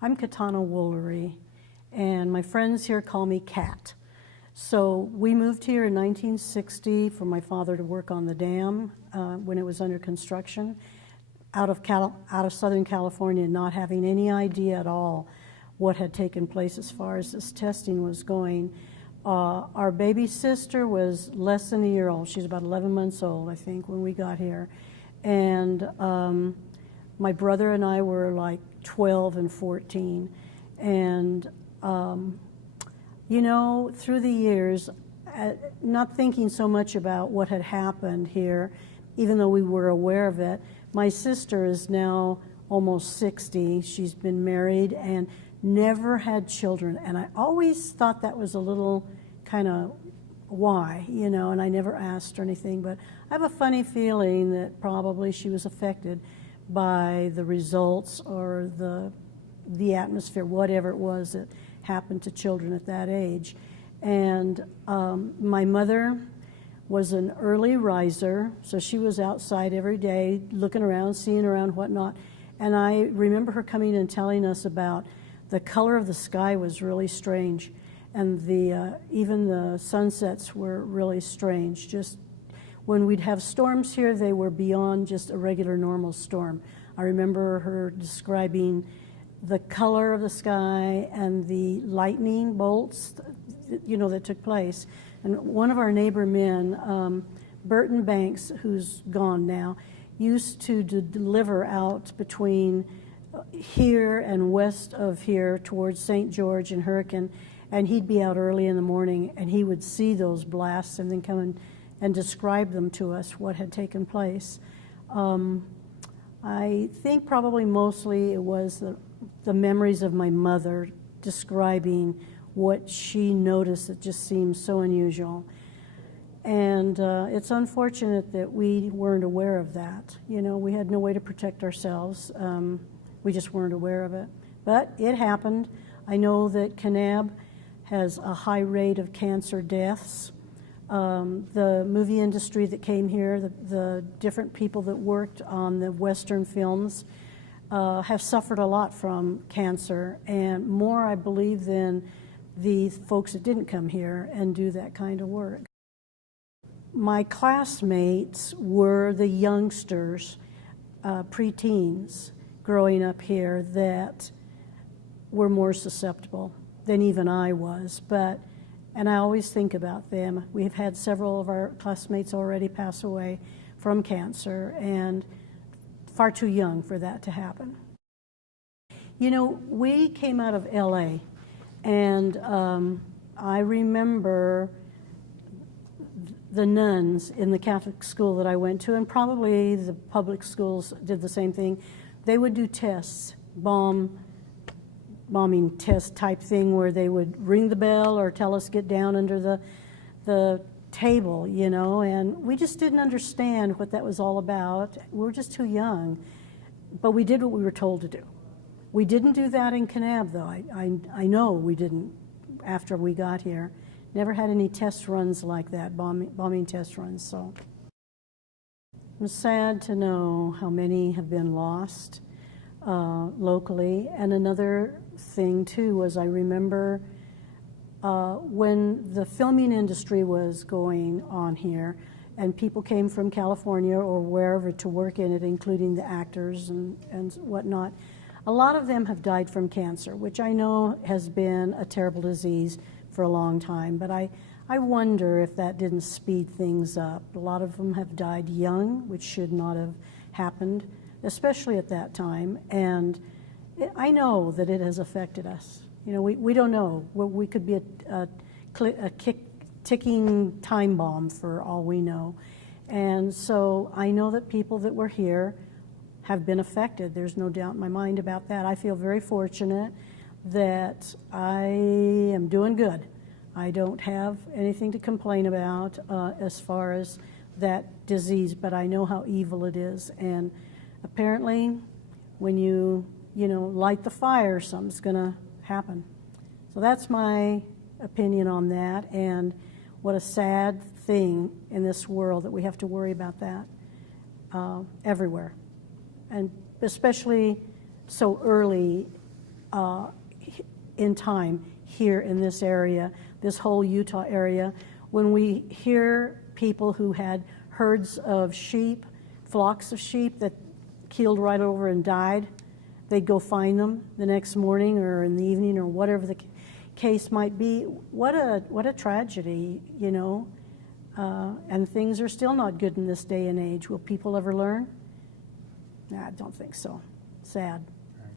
I'm Catana Woolery, and my friends here call me Cat. So we moved here in 1960 for my father to work on the dam when it was under construction, out of Southern California, not having any idea at all what had taken place as far as this testing was going. Our baby sister was less than a year old. She was about 11 months old, I think, when we got here. And my brother and I were like 12 and 14. And, you know, through the years, not thinking so much about what had happened here, even though we were aware of it, my sister is now almost 60. She's been married and never had children. And I always thought that was a little kind of why, you know, and I never asked or anything. But I have a funny feeling that probably she was affected by the results or the atmosphere, whatever it was that happened to children at that age. And my mother was an early riser, so she was outside every day looking around, seeing around, whatnot. And I remember her coming and telling us about the color of the sky was really strange, and even the sunsets were really strange. Just when we'd have storms here, they were beyond just a regular normal storm. I remember her describing the color of the sky and the lightning bolts, you know, that took place. And one of our neighbor men, Burton Banks, who's gone now, used to deliver out between here and west of here towards St. George and Hurricane, and he'd be out early in the morning and he would see those blasts and then come and describe them to us, what had taken place. I think probably mostly it was the memories of my mother describing what she noticed that just seemed so unusual. And it's unfortunate that we weren't aware of that. You know, we had no way to protect ourselves. We just weren't aware of it. But it happened. I know that Kanab has a high rate of cancer deaths. The movie industry that came here, the different people that worked on the Western films have suffered a lot from cancer, and more, I believe, than the folks that didn't come here and do that kind of work. My classmates were the youngsters, preteens, growing up here that were more susceptible than even I was. And I always think about them. We've had several of our classmates already pass away from cancer, and far too young for that to happen. You know, we came out of LA, and I remember the nuns in the Catholic school that I went to, and probably the public schools did the same thing. They would do tests, bombing test type thing, where they would ring the bell or tell us get down under the table, you know, and we just didn't understand what that was all about. We were just too young, but we did what we were told to do. We didn't do that in Kanab, though. I know we didn't after we got here. Never had any test runs like that, bombing test runs. So I'm sad to know how many have been lost locally. And another thing too was, I remember when the filming industry was going on here and people came from California or wherever to work in it, including the actors and whatnot, a lot of them have died from cancer, which I know has been a terrible disease for a long time, but I wonder if that didn't speed things up. A lot of them have died young, which should not have happened, especially at that time, and I know that it has affected us. You know, we don't know. We could be a ticking time bomb for all we know. And so I know that people that were here have been affected. There's no doubt in my mind about that. I feel very fortunate that I am doing good. I don't have anything to complain about as far as that disease, but I know how evil it is. And apparently, when you light the fire, something's going to happen. So that's my opinion on that, and what a sad thing in this world that we have to worry about that everywhere, and especially so early in time here in this area, this whole Utah area. When we hear people who had herds of sheep, flocks of sheep that keeled right over and died, they'd go find them the next morning or in the evening or whatever the case might be. What a tragedy, you know. And things are still not good in this day and age. Will people ever learn? Nah, I don't think so. Sad.